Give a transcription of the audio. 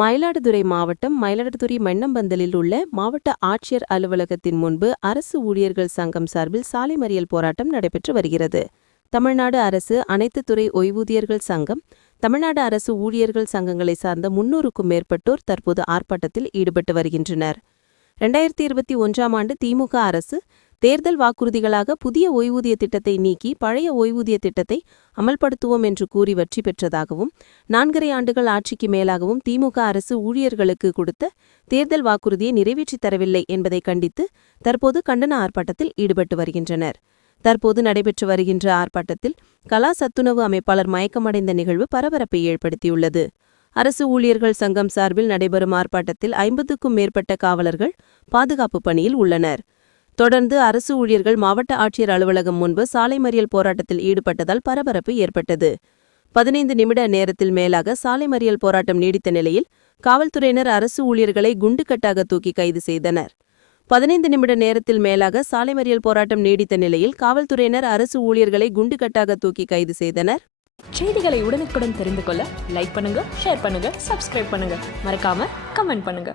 மயிலாடுதுறை மாவட்டம் மயிலாடுதுறை மென்னம்பந்தலில் உள்ள மாவட்ட ஆட்சியர் அலுவலகத்தின் முன்பு அரசு ஊழியர்கள் சங்கம் சார்பில் சாலை மறியல் போராட்டம் நடைபெற்று வருகிறது. தமிழ்நாடு அரசு அனைத்து துறை ஓய்வூதியர்கள் சங்கம் தமிழ்நாடு அரசு ஊழியர்கள் சங்கங்களை சார்ந்த முன்னூறுக்கும் மேற்பட்டோர் தற்போது ஆர்ப்பாட்டத்தில் ஈடுபட்டு வருகின்றனர். இரண்டாயிரத்தி இருபத்தி ஒன்றாம் ஆண்டு திமுக அரசு தேர்தல் வாக்குறுதிகளாக புதிய ஓய்வூதிய திட்டத்தை நீக்கி பழைய ஓய்வூதிய திட்டத்தை அமல்படுத்துவோம் என்று கூறி வெற்றி பெற்றதாகவும் நான்கரை ஆண்டுகள் ஆட்சிக்கு மேலாகவும் திமுக அரசு ஊழியர்களுக்கு கொடுத்த தேர்தல் வாக்குறுதியை நிறைவேற்றித் தரவில்லை என்பதை கண்டித்து தற்போது கண்டன ஆர்ப்பாட்டத்தில் ஈடுபட்டு வருகின்றனர். தற்போது நடைபெற்று வருகின்ற ஆர்ப்பாட்டத்தில் கலா சத்துணவு அமைப்பாளர் மயக்கமடைந்த நிகழ்வு பரபரப்பை ஏற்படுத்தியுள்ளது. அரசு ஊழியர்கள் சங்கம் சார்பில் நடைபெறும் ஆர்ப்பாட்டத்தில் ஐம்பதுக்கும் மேற்பட்ட காவலர்கள் பாதுகாப்பு பணியில் உள்ளனர். தொடர்ந்து அரசு ஊழியர்கள் மாவட்ட ஆட்சியர் அலுவலகம் முன்பு சாலை மறியல் போராட்டத்தில் ஈடுபட்டதால் பரபரப்பு ஏற்பட்டது. பதினைந்து நிமிட நேரத்தில் மேலாக சாலை மறியல் போராட்டம் நீடித்த நிலையில் காவல்துறையினர் அரசு ஊழியர்களை குண்டுக்கட்டாக தூக்கி கைது செய்தனர். பதினைந்து நிமிட நேரத்தில் மேலாக சாலை மறியல் போராட்டம் நீடித்த நிலையில் காவல்துறையினர் அரசு ஊழியர்களை குண்டுக்கட்டாக தூக்கி கைது செய்தனர். செய்திகளை உடனுக்குடன் தெரிந்து கொள்ள லைக் பண்ணுங்க ஷேர் பண்ணுங்க சப்ஸ்கிரைப் பண்ணுங்க. மறக்காம கமெண்ட் பண்ணுங்க.